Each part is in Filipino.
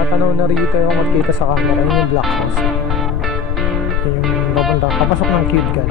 Tatanaw na rito yung makikita sa camera. Yun yung Black House. Yun yung babanda. Papasok ng Cute Gun.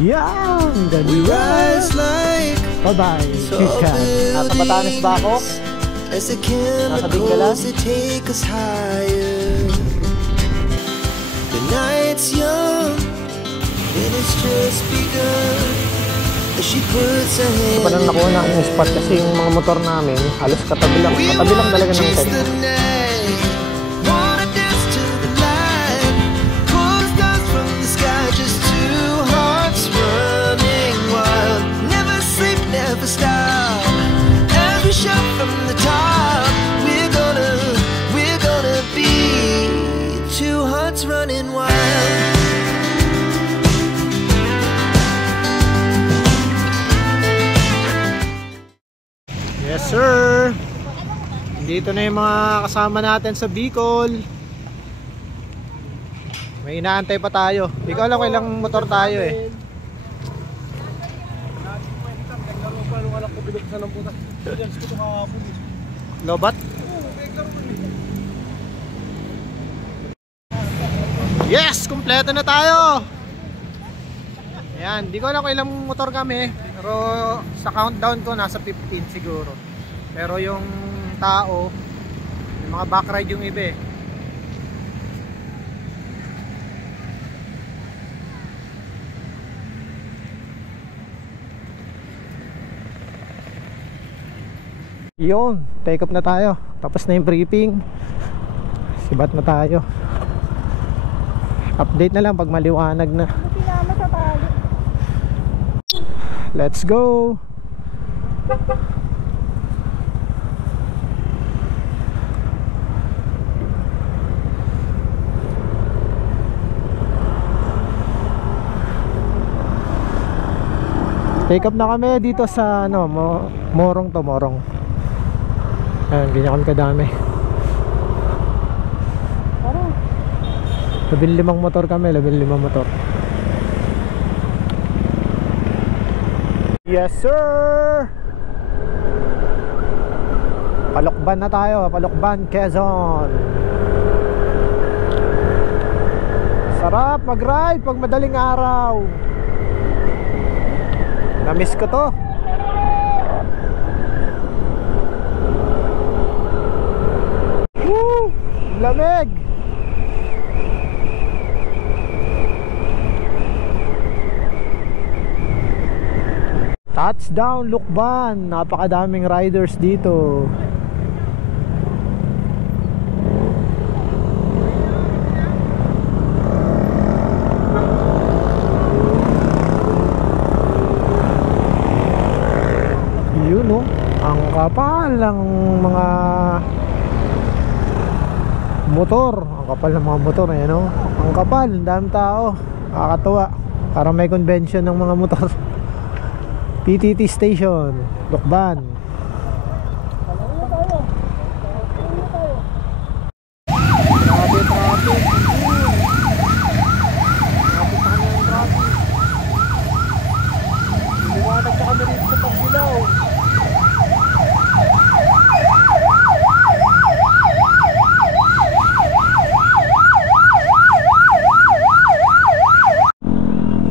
Yan! Ganyan! Bye-bye! Cute Gun! Nasa Batanes ba ako? Nasa Binggalan? The night's young and it's just begun. Ito pa nang nakuha namin yung spot kasi yung mga motor namin halos katabi lang talaga ng tent. Yes sir! Dito na yung mga kasama natin sa Bicol. May inaantay pa tayo. Ikaw lang ilang motor tayo eh. Lobat? Yes! Kumpleto na tayo! Ayan, di ko alam kung ilang motor kami. Pero sa countdown ko nasa 15 siguro. Pero yung tao, yung mga backride yung iba eh. Yun, take up na tayo. Tapos na yung briefing. Sibat na tayo. Update na lang pag maliwanag na. Let's go. Take up na kami dito sa ano, Morong to, Morong. Ayan, ganyan kami kadami. 15 motor kami, 15 motor. Yes sir! Palokban na tayo, Palokban, Quezon. Sarap mag-ride pag madaling araw. Namiss ko to. Woo! Lamig. Touchdown Lukban. Napakadaming riders dito. Yun no, ang kapal ng mga motor. Ang kapal ng mga motor, ayan no. Ang kapal, ang daming tao. Nakakatuwa. Parang may convention ng mga motor. PTT Station, Lukban. Traffic. Traffic pa kami ng traffic. Liwanag ka kami rin sa pagsilaw.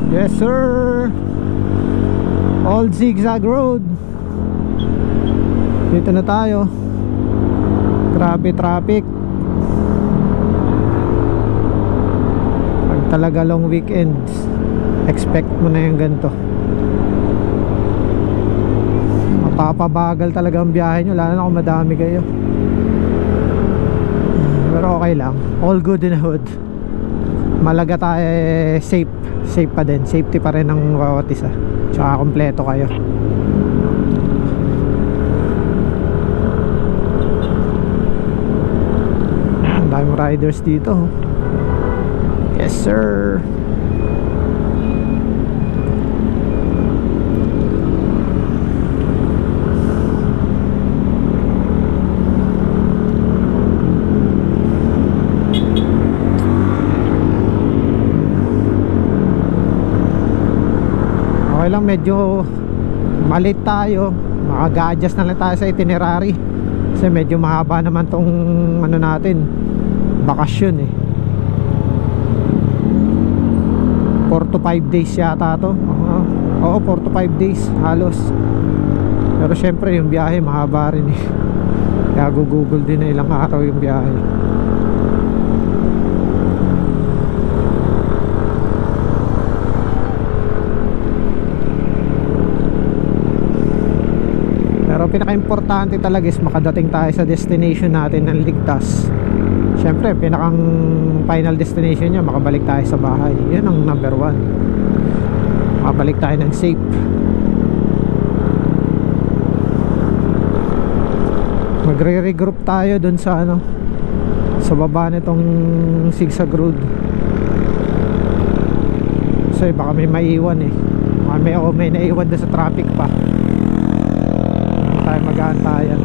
Yes sir. Old Zigzag Road. Dito na tayo. Grabe traffic. Pag talaga long weekends, expect mo na yung ganito. Mapapabagal talaga ang biyahe nyo, lalo na kung madami kayo. Pero okay lang, all good in the hood. Malaga tayo safe. Safe pa din, safety pa rin ng bawat isa. Tsaka kompleto kayo. Ang daming riders dito. Yes sir. Lang medyo malit tayo, mag-a-adjust na lang tayo sa itinerary kasi medyo mahaba naman tong ano natin, bakasyon eh. 4 to 5 days yata to. Oo, 4 to 5 days halos. Pero syempre yung biyahe mahaba rin eh, kaya gugugol din na ilang araw yung biyahe. Pero pinaka-importante talaga is makadating tayo sa destination natin ng ligtas. Siyempre, pinakang final destination niya, makabalik tayo sa bahay. Yan ang number 1. Makabalik tayo ng safe. Magre-regroup tayo dun sa ano, sa baba nitong Zigzag Road. Kasi baka may maiwan eh. Baka may naiwan dun sa traffic pa. Tayo mag-aantayan.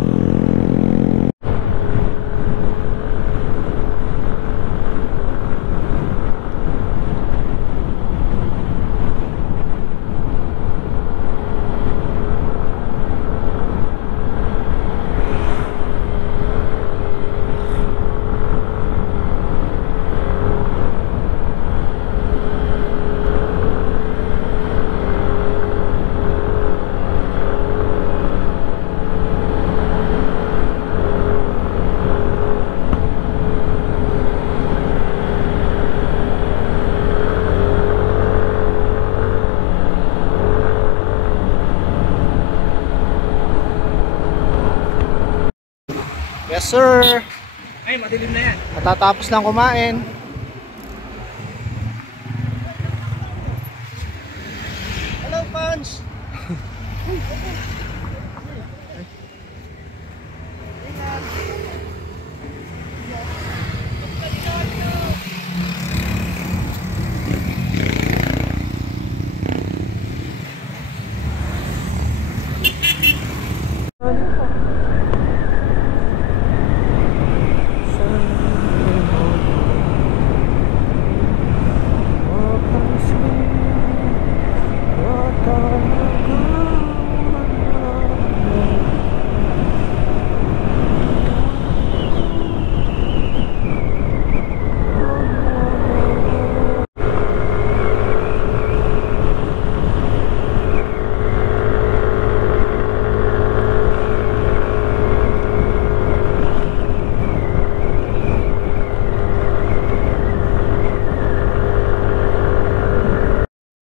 Yes sir. Ay, madilim na yan. Matatapos lang kumain. Hello, Punch!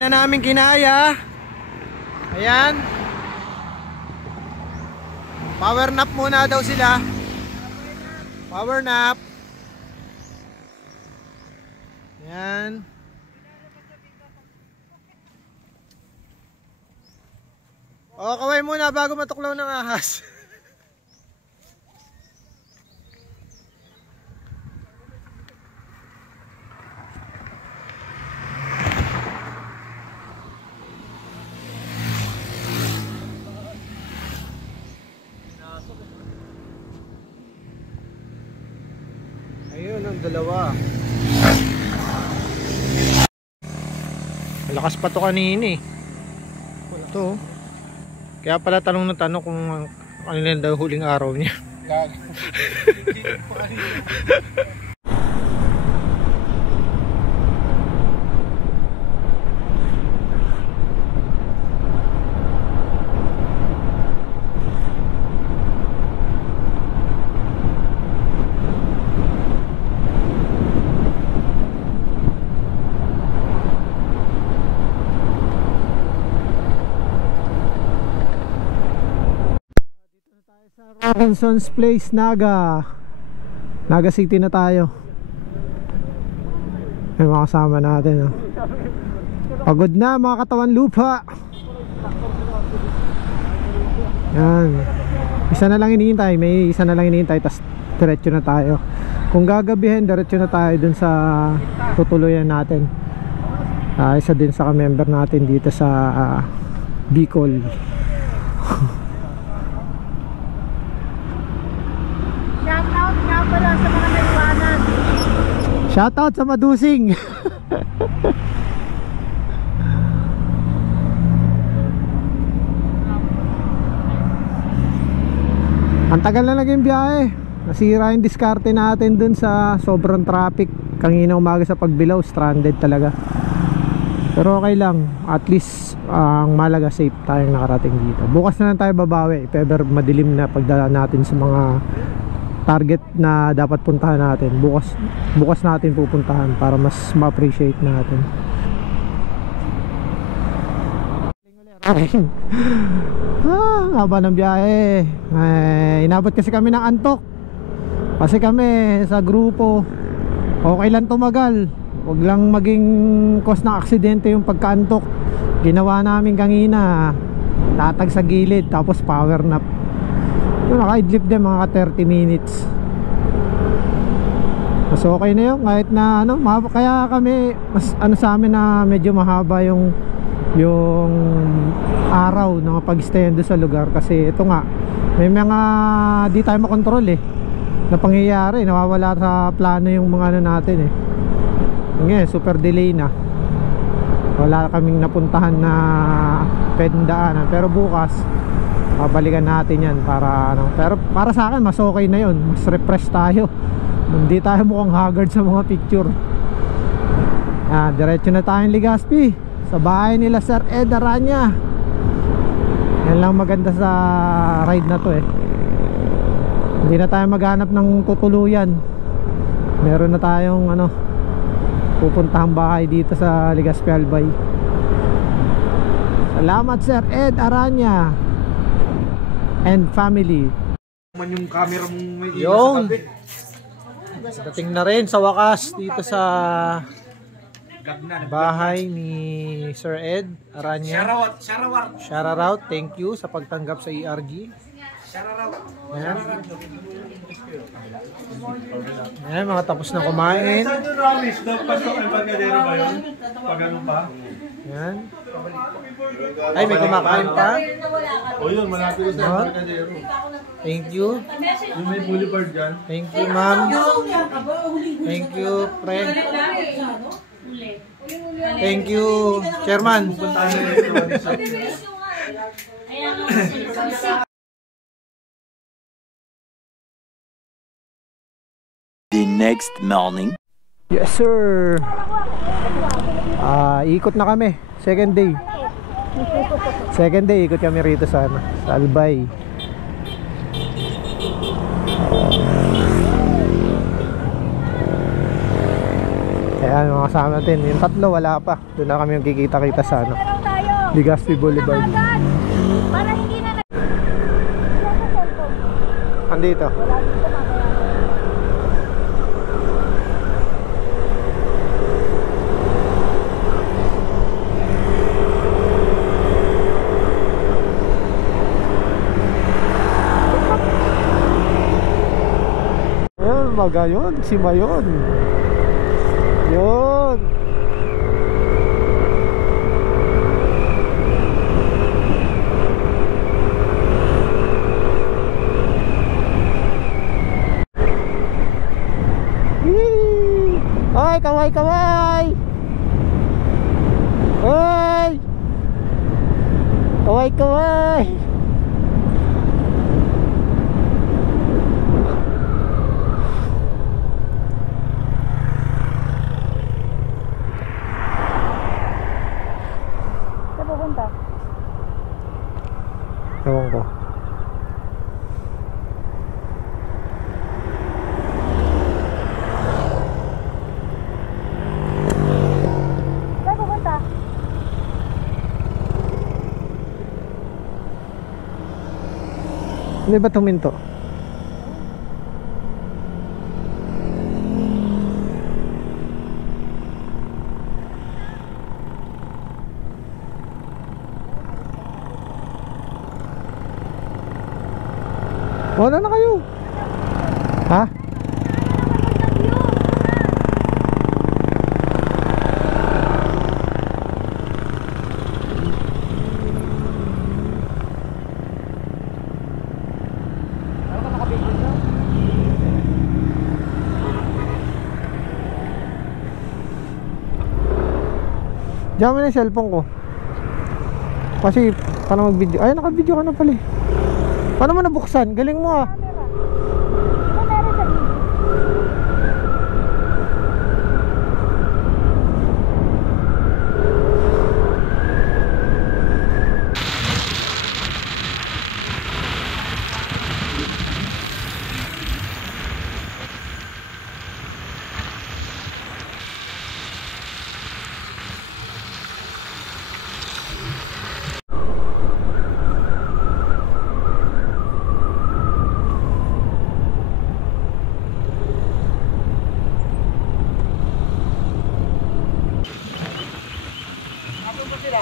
Na namin kinaya. Ayan. Power nap muna daw sila. Power nap. Ayan. O, kaway muna bago matuklaw ng ahas. Ayun ang dalawa. Malakas pa to kanina eh. Ito. Kaya pala tanong na tanong kung ano na daw huling araw niya. Robinson's Place, Naga City na tayo. May mga kasama natin, oh. Pagod na mga katawan lupa. Yan. Isa na lang hinihintay. May isa na lang hinihintay. Tas diretso na tayo. Kung gagabihin, diretso na tayo dun sa tutuluyan natin. Isa din sa ka-member natin dito sa Bicol. Shoutout nga pala sa mga nagwanan. Shoutout sa Madusing. Ang tagal na naging biyahe. Nasira yung diskarte natin dun sa sobrang traffic. Kanina umaga sa Pagbilao, stranded talaga. Pero okay lang. At least ang malaga safe tayong nakarating dito. Bukas na lang tayo babawi. If ever madilim na pagdala natin sa mga target na dapat puntahan natin, bukas natin pupuntahan para mas ma-appreciate natin. Haba ng biyahe. Inabot kasi kami ng antok. Kasi kami sa grupo, okay lang tumagal. Huwag lang maging cause ng aksidente yung pagkaantok. Ginawa namin kanina, tatag sa gilid tapos power nap. Naka-idlip din mga 30 minutes. Mas okay na yun kahit na ano, kaya kami mas ano sa amin na medyo mahaba yung araw na pag-stay doon sa lugar. Kasi ito nga, may mga di tayo makontrol eh na pangyayari, nawawala sa plano yung mga ano natin eh. Ngayon super delay na, wala kaming napuntahan na pwedeng daanan. Pero bukas babalikan natin yan para ano. Pero para sa akin mas okay na yun, mas refresh tayo, hindi tayo mukhang haggard sa mga picture. Diretso na tayong Legazpi sa bahay nila Sir Ed Aranya. Yan lang maganda sa ride na to eh. Hindi na tayo maghanap ng tutuluyan. Meron na tayong ano, pupuntahang bahay dito sa Legazpi Albay. Salamat Sir Ed Aranya and family. Man yung camera mong may Yung dating na rin sa wakas dito sa bahay ni Sir Ed Aranya. Shoutout, thank you sa pagtanggap sa ERG. Ayan. Ayan, mga tapos na kumain. Ayan. Ay, may kumakain pa. O yun, malapit sa Embarcadero. Thank you. Yung may boulevard dyan. Thank you, ma'am. Thank you, friend. Thank you, chairman. The next morning. Yes, sir. Ikot na kami. Second day. Ikot kami rito sa Albay. Ayan mga kasama natin. Yung tatlo wala pa. Doon na kami yung kikita-kita sa ano, Meron tayo. Legazpi Boulevard. Agad. Para hindi na wala sa cellphone. Andito. Wala dito mamaya. Ayan, maga yun. Si Mayon. Yun. Yee! Ay, kaway, kaway! Ay! Kaway, kaway! Saan pupunta? Ewan ko. Saan pupunta? Hindi ba tuminto? Wala na kayo. Ha? Diyan mo na yung cellphone ko. Kasi paano mag-video? Ay, naka-video ka na pala eh. Paano mo nabuksan? Galing mo ah. Camera.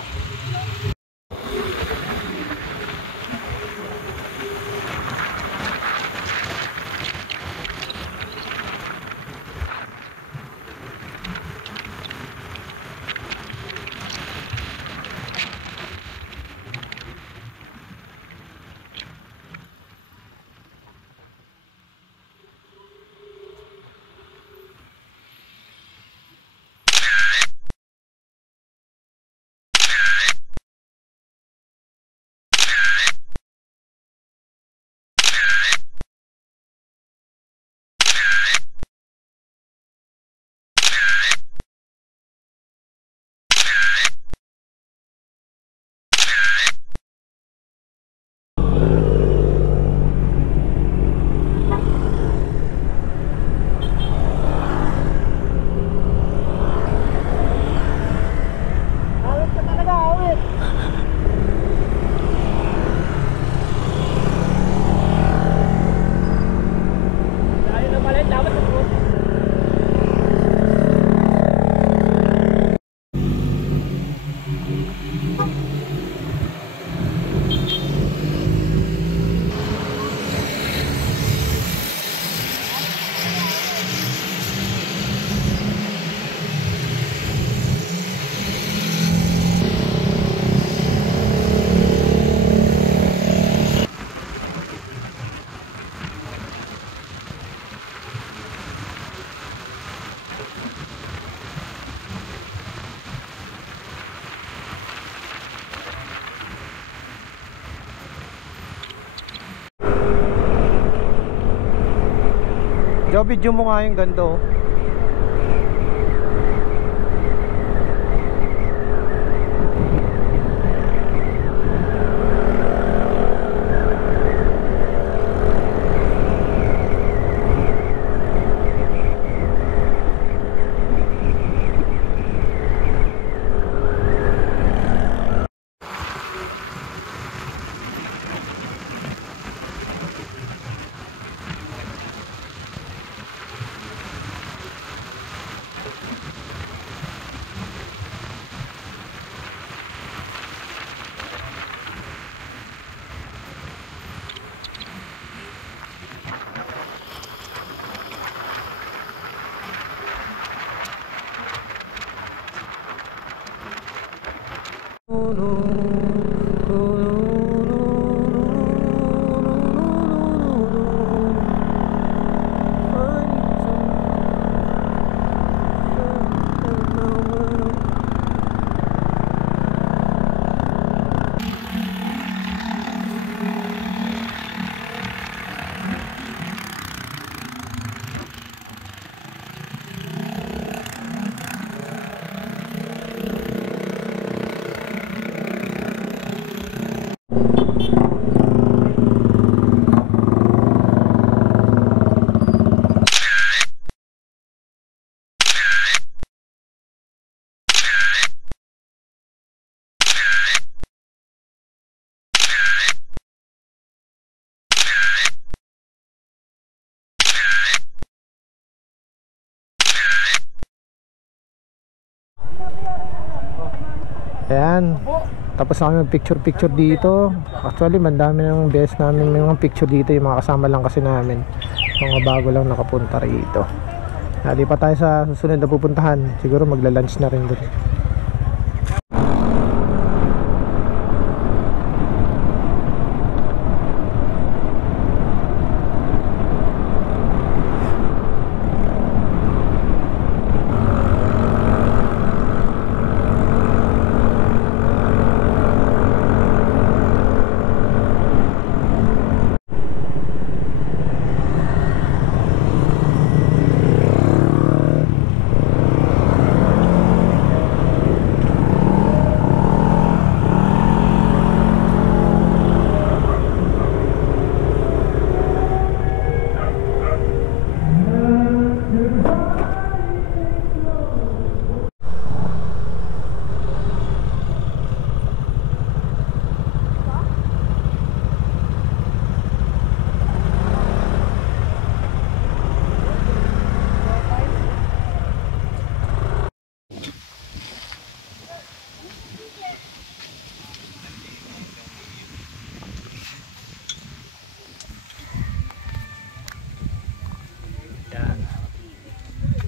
Ano meron sa video? Jo, video mo nga yung ganda oh. Ayan, tapos na kami mag-picture dito. Actually, mandami ng best namin may mga picture dito. Yung mga kasama lang kasi namin, mga bago lang nakapunta rito. Di pa tayo sa susunod na pupuntahan. Siguro magla-lunch na rin doon.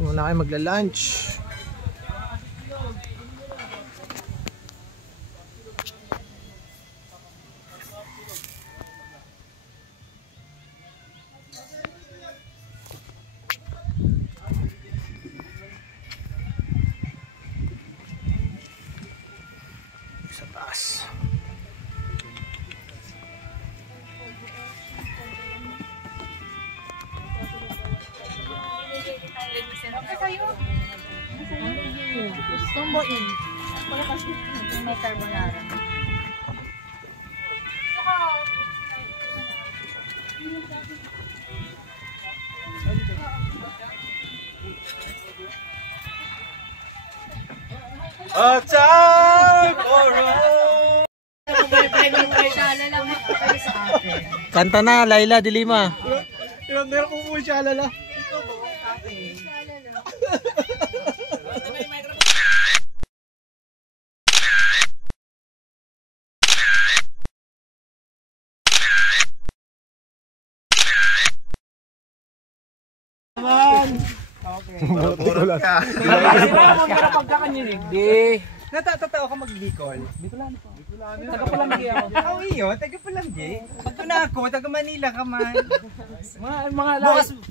Muna kayo magla-lunch. Sa taas. Sumboin. May carbonara. A time for Kanta na, Laila Dilima. Meron po po siya, alala. Burot ka. Natatao ka mag-Bicol? Bicolano po. Taga-Palanggi ako. Oo, iyo, taga-Palanggi. Pag na ako, taga-Manila ka man.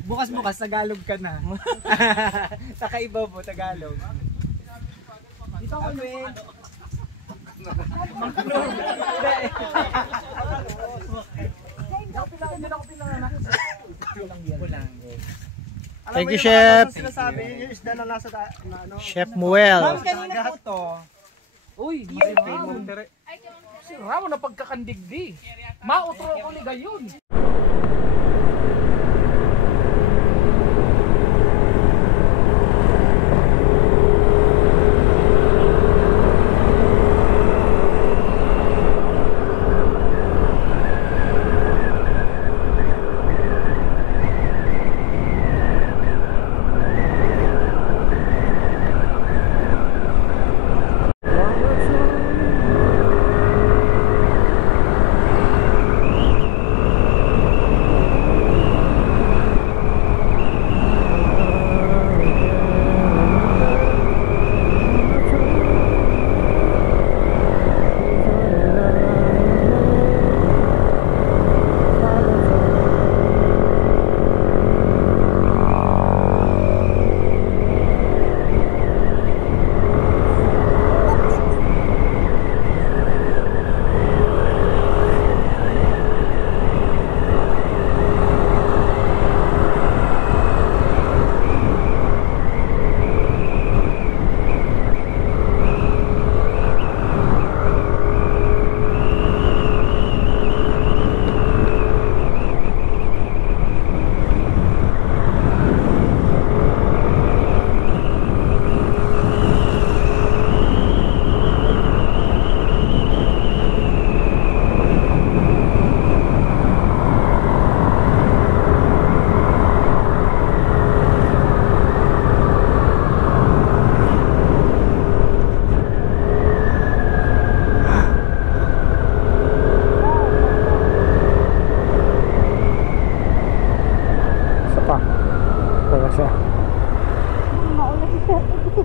Bukas Tagalog ka na. Takaiba po, Tagalog. Dito ako na. Thank you, Chef. Sinasabi, yung isda na nasa Chef Muel. Ma'am, kanina po to. Uy, sira mo na pagkakandigdi. Mautro ko ni gayon.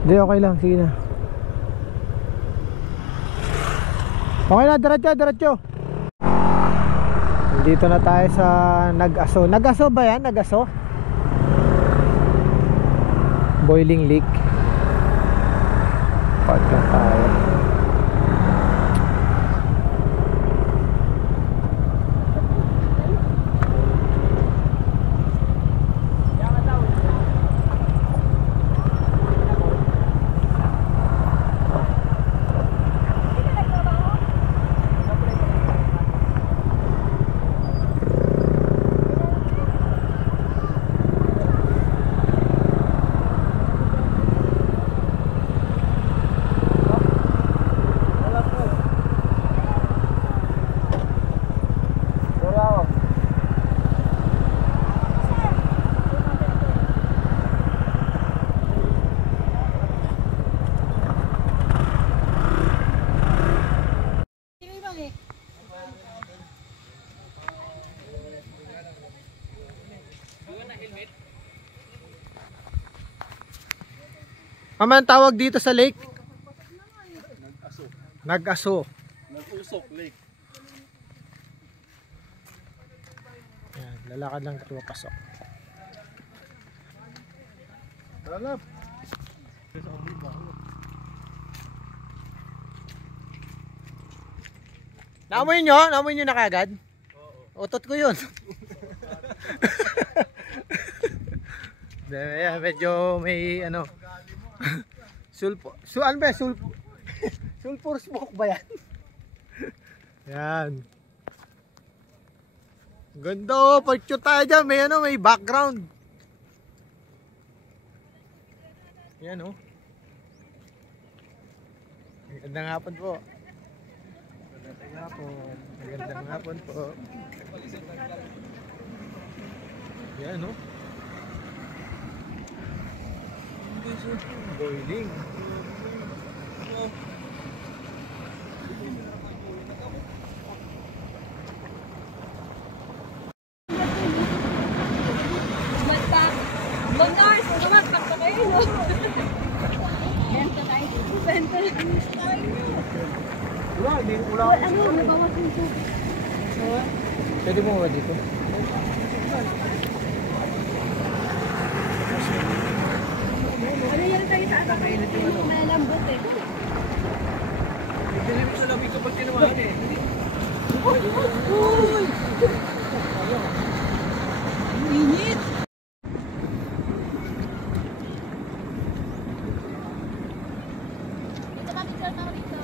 Hindi, okay lang, sige na. Okay na, diretso. Dito na tayo sa Nag-Aso. Nag-Aso ba yan? Nag-Aso? Boiling Lake. Park lang tayo. Mama, ang tawag dito sa lake? Nag-Aso. Nag-Usok Lake. Yan, lalakad lang ito pasok. Talap. Naamoy nyo? Naamoy nyo na kagad? Utot ko yun. Yan, medyo may ano. Ano ba? Sulfur smoke ba yan? Yan. Ganda oh, picture tayo dyan. May ano, may background. Yan oh. Magandang hapon po. Magandang hapon po. Yan oh. Boiling. Bondars, magpag ka kayo, no? Benta tayo. Benta tayo. Wala, ano, nabawas yung tubig. Pwede mo ba dito? Ano yan tayo sa atas? Malambot eh. Hindi sa labing kapag tinamaan eh. Init! Dito kami sir na rito.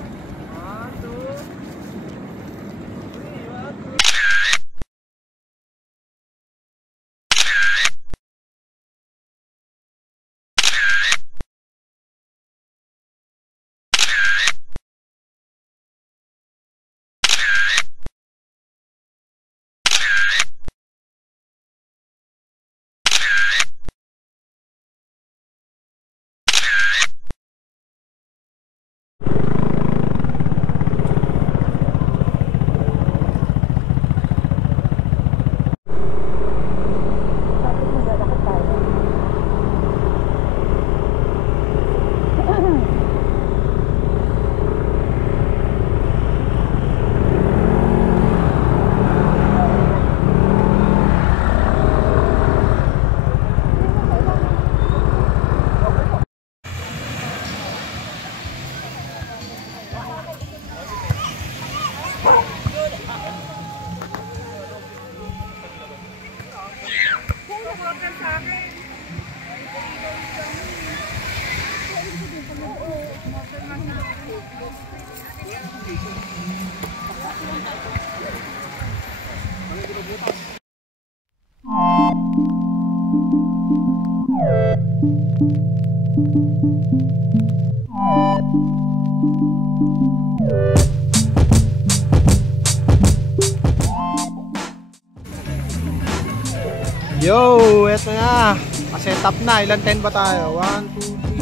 Yo, eto na. Set up na. Ilan 10 ba tayo? 1, 2, 3,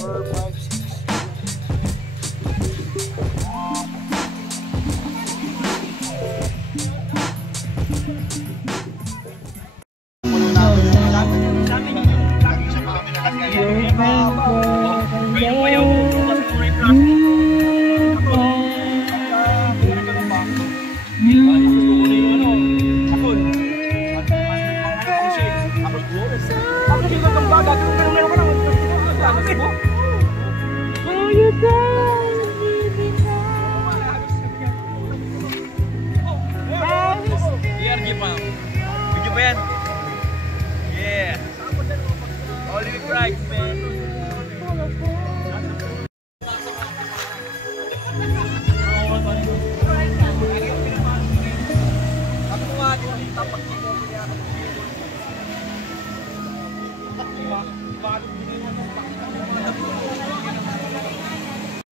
4, 5, 6.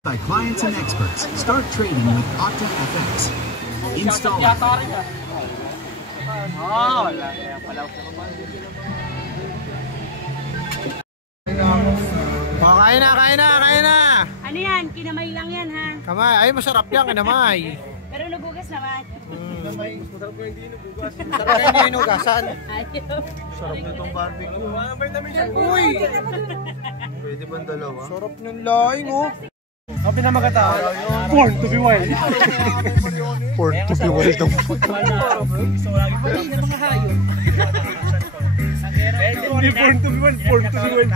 By clients and experts, start trading with Okta FX. Install it. Wala. Kaya pala. Kain na. Ano yan? Kinamay lang yan ha. Kamay, ay masarap yan, kinamay. Pero nagugas naman. Masarap ko hindi nabugas. Sarap kayo hindi hinugasan. Ayaw. Sarap nitong barbecue. May damit siya. Uy! Pwede ba ang dalawa? Sarap ng laing oh. Ang pinamagata. Born to be wild. Pork to be wild daw. Hindi born to be wild. Born to be wild.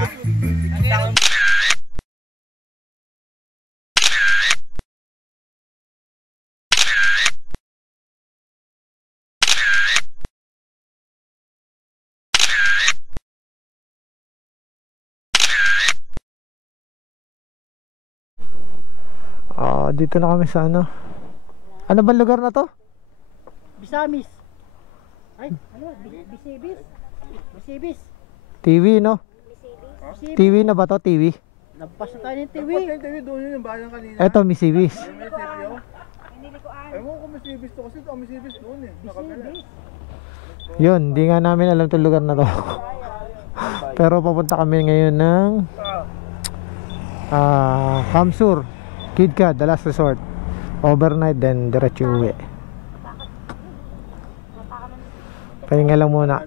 Dito na kami sa ano. Ano ba lugar na to? Bisamis. Ay, ano? Bisibis. Bisibis. TV no? TV na ba to? TV? Nagpas na tayo ng TV. TV doon yun yung bayan kanina. Eto, Misibis. Ewan ko Misibis to kasi ito Misibis doon eh. Nakabila. Yun, hindi nga namin alam itong lugar na to. Pero papunta kami ngayon ng Kamsur, KidCad, the last resort. Overnight, then diretso uwi. Pahinga lang muna.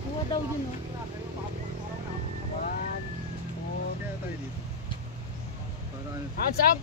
Kuha daw yun oh. Kaya tayo dito. Para ano? Hands up!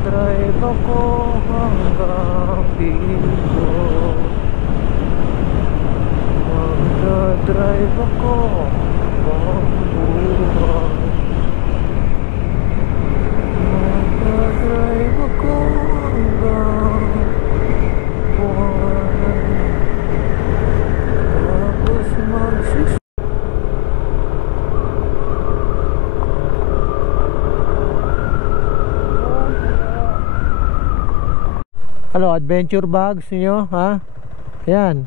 Drive ako hanggang dito. Magdadrive ako hanggang buhay. Magdadrive ako hanggang buhay. Tapos magsis. Ano, adventure bags niyo, ha? Ayan.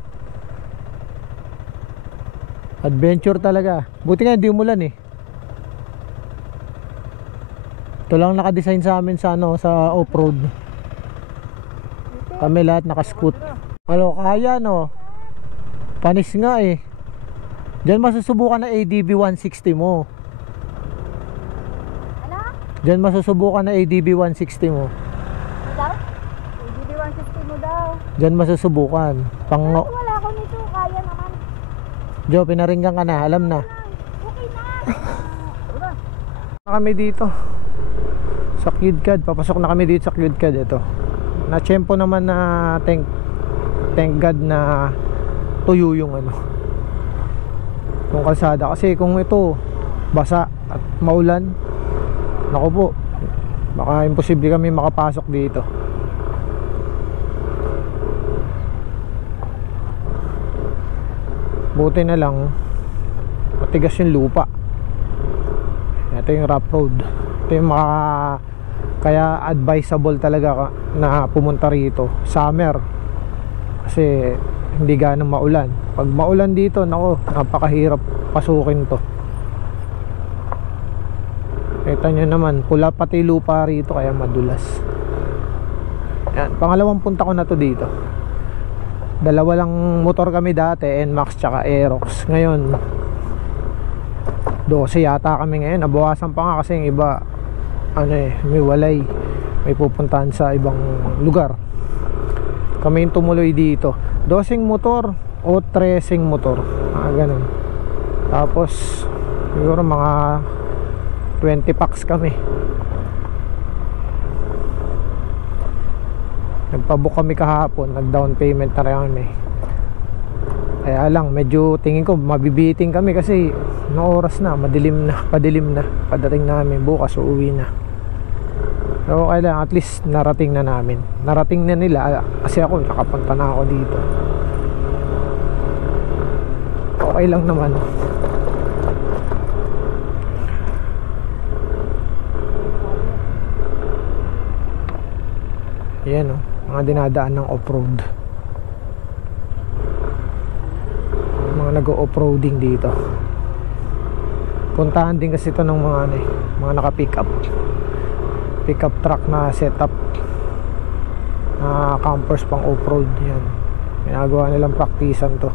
Adventure talaga. Buti nga hindi umulan eh. Ito lang naka-design sa amin sa ano, sa off-road. Kami lahat naka-scoot. Ano, kaya no. Panis nga eh. Diyan masusubukan na ADB 160 mo. Ano? Diyan masusubukan na ADB 160 mo. Ano daw? ADB 160 mo daw. Diyan masusubukan. Pang Wala ko nito. Kaya naman. Jo, pinaringgan ka na, alam na. Okay na. Kami dito sa KidCad, papasok na kami dito sa KidCad. Ito na tiyempo naman na thank God na tuyo yung ano, yung kalsada, kasi kung ito basa at maulan, naku po, baka imposible kami makapasok dito. Buti na lang matigas yung lupa. Ito yung rough road. Ito yung kaya advisable talaga na pumunta rito summer, kasi hindi ganang maulan. Pag maulan dito, nako, napakahirap pasukin to. Kita nyo naman, pula pati lupa rito, kaya madulas. Yan, pangalawang punta ko na to dito. Dalawa lang motor kami dati, NMAX tsaka Aerox. Ngayon 12 yata kami ngayon. Nabawasan pa nga kasi yung iba may walay, may pupuntahan sa ibang lugar. Kami yung tumuloy dito, 12 motor o 13 motor, ganun. Tapos siguro mga 20 packs kami. Nagpabook kami kahapon, nag down payment na rin kami. Kaya lang, medyo tingin ko mabibiting kami kasi no oras na, padilim na padating namin. Bukas uuwi na. So okay lang, at least narating na namin. Narating na nila kasi ako nakapunta na ako dito. Okay lang naman. Yan o, mga dinadaan ng off-road. Mga nag-off-roading dito. Puntahan din kasi ito ng mga naka-pick up truck na setup na campers pang off-road. Yan, ginagawa nilang praktisan to.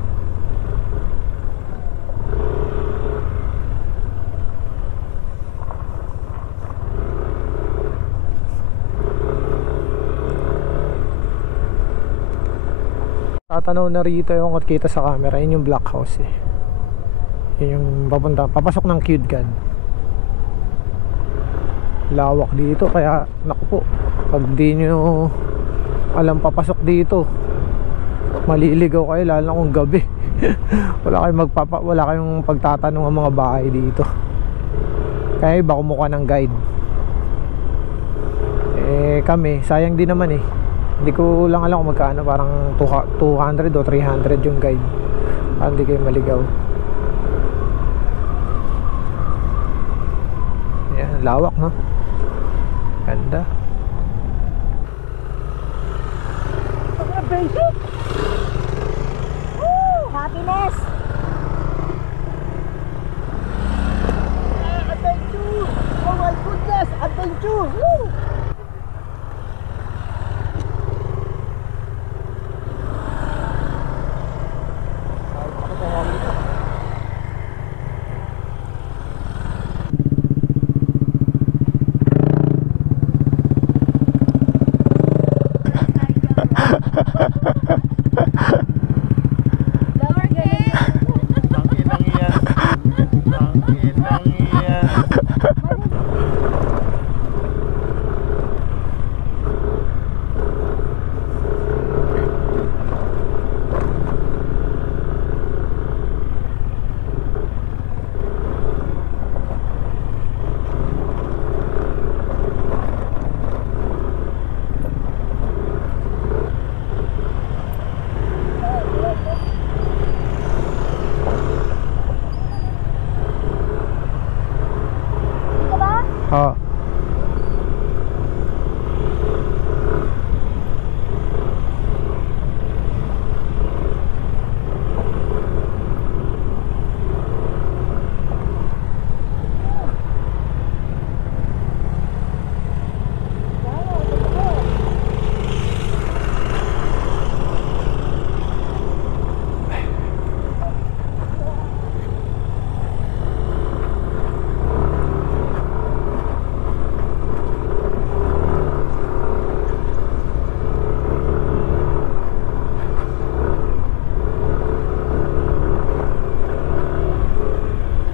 Tatanaw na rito yung kita sa camera. Yun yung black house eh. Yun yung papasok ng Cudgad. Lawak dito, kaya naku po, pag di nyo alam papasok dito, maliligaw kayo lalo kung gabi. wala kayong pagtatanong ang mga bahay dito. Kaya iba kumuha ng guide. Kami, sayang din naman eh. Hindi ko lang alam kung magkano, parang 200 o 300 yung guide. Parang hindi kayo maligaw. Yan, lawak no? Ganda. Basic! Woo! Happiness! Adventure! Oh my goodness! Adventure! Woo!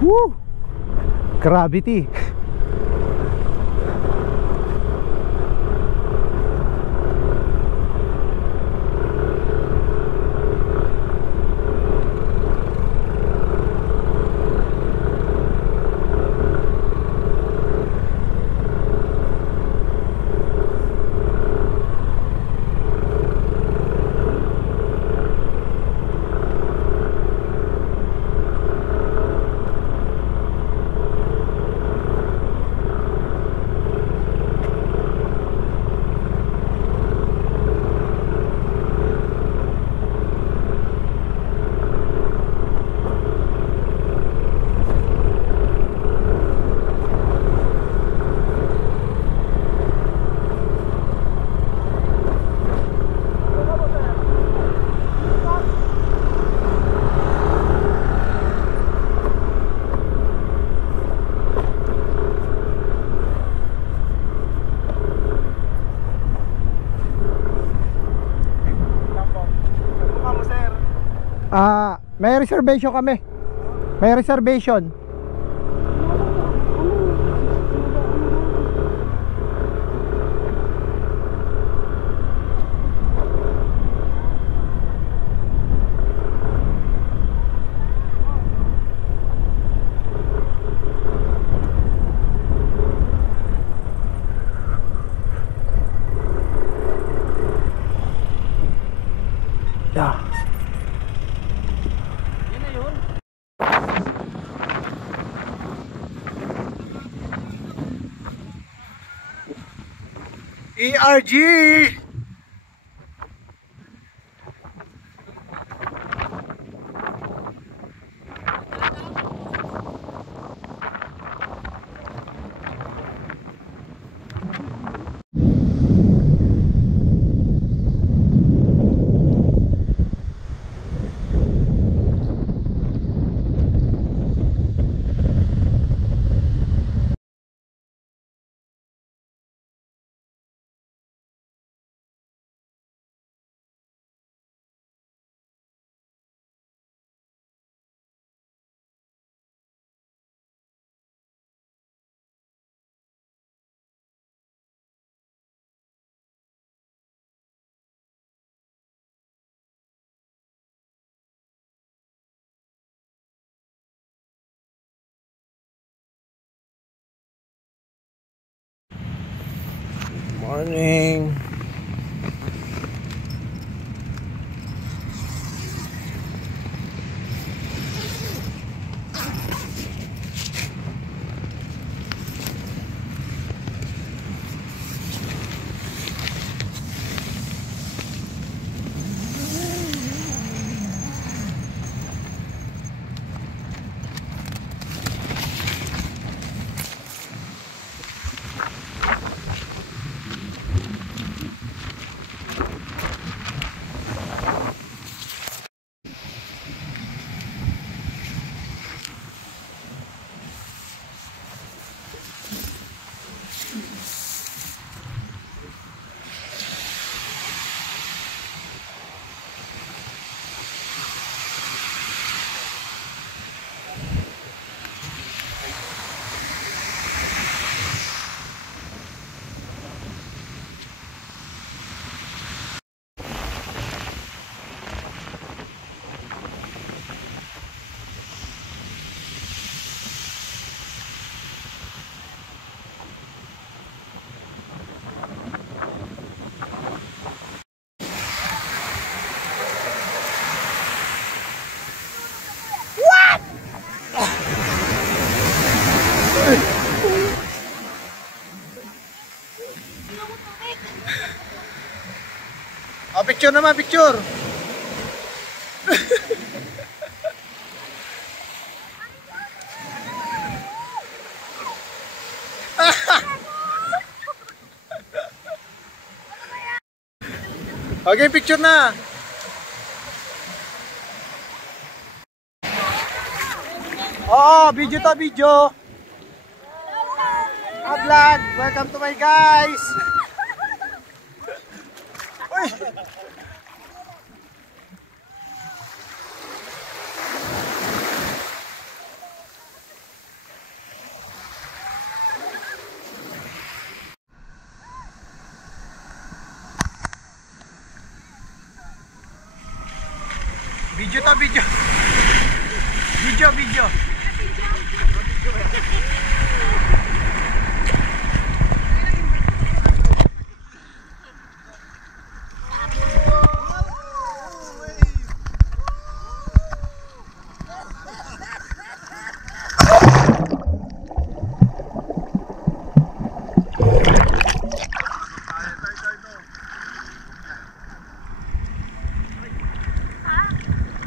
Woo! Gravity. May reservation kami. May reservation. Yeah. ERG! Morning. Oh, picture naman, picture. Okay, picture na. Oo, video to, video. Vlog, welcome to my guys. Uy. Video to, video. Video.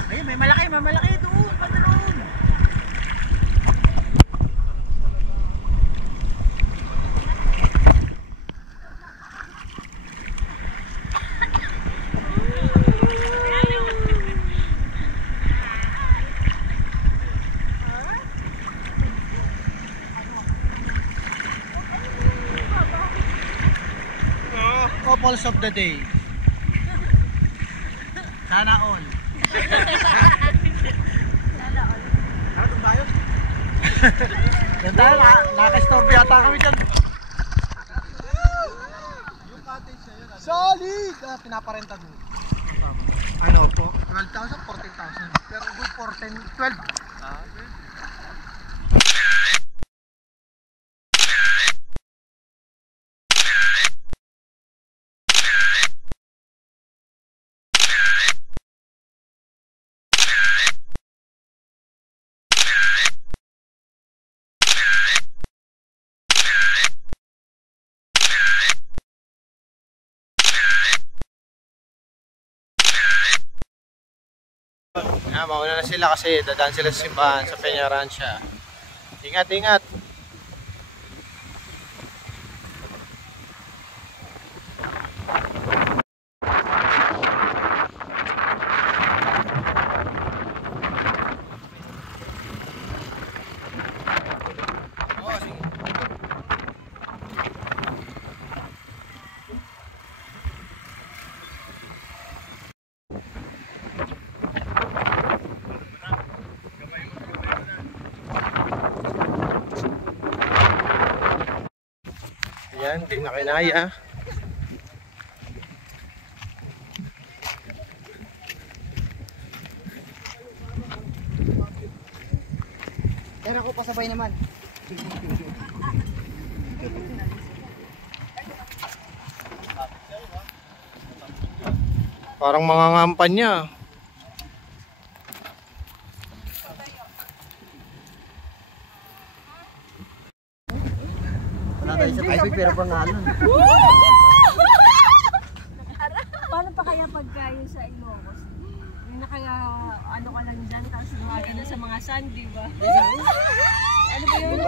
Ay, may malaki doon, pantaloon. Couples of the day. Sana all. Yan tayo, nakaka-storby yata kami dyan. Solid! Pinaparenta mo. Ano po? 12,000, 14,000. Pero good for 10, 12. Mauna na sila kasi dadaan sila sa simbahan sa Peñarancia. Ingat, ingat. Yan, di na kinaya. Pero ako pasabay naman. Parang mga ngampan niya. Wala tayo sa tubig pero pangalan. Paano pa kaya pagkain sa Ilocos? Yung ano ka lang dyan, tapos lumaga na sa mga sand, di ba? Ano ba yun?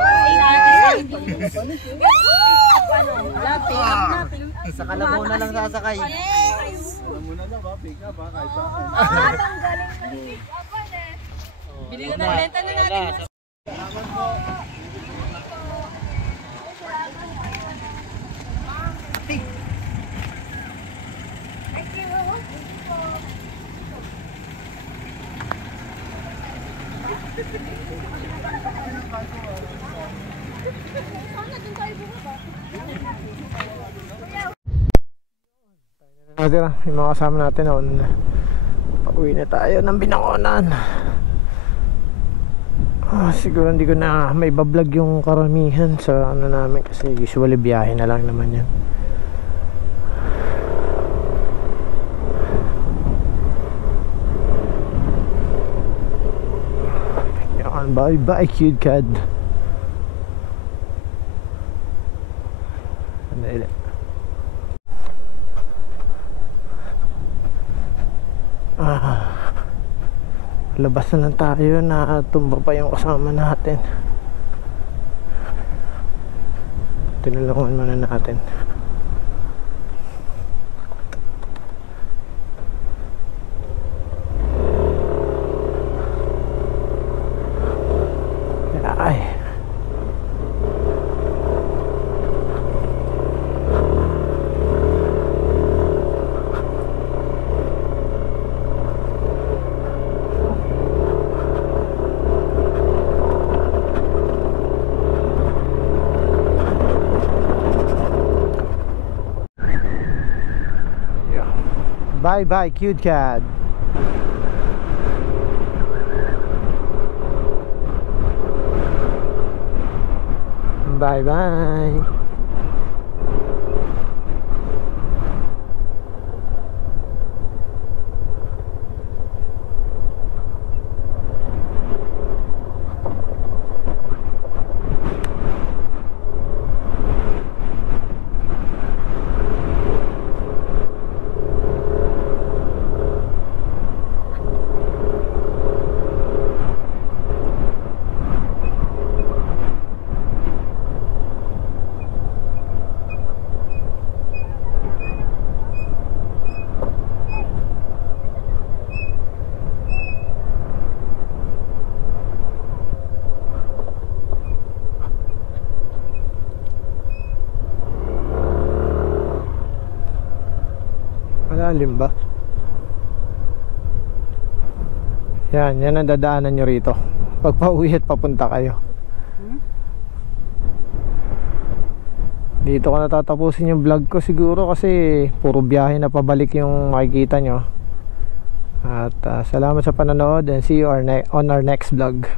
Laping. Sa Kalabona lang sasakay. Alam mo na lang ba, pick up ha, kahit sa akin. Ang galing ng pick-upan eh. Bili ko na, benta na natin. Yung mga kasama natin noon, pauwi na tayo ng Binangonan. Siguro hindi ko na may bablog yung karamihan sa ano namin kasi usually biyahe na lang naman yan. Yan, bye bye cute cat. Labas na lang tayo na tumba pa yung kasama natin. Tinulungan muna natin. Ay. Bye bye cute cat. Bye bye. Malalim ba? Yan ang dadaanan nyo rito pag pauwi at papunta kayo. Dito ko natatapusin yung vlog ko siguro kasi puro biyahe na pabalik yung makikita nyo. At salamat sa panonood and see you on our next vlog.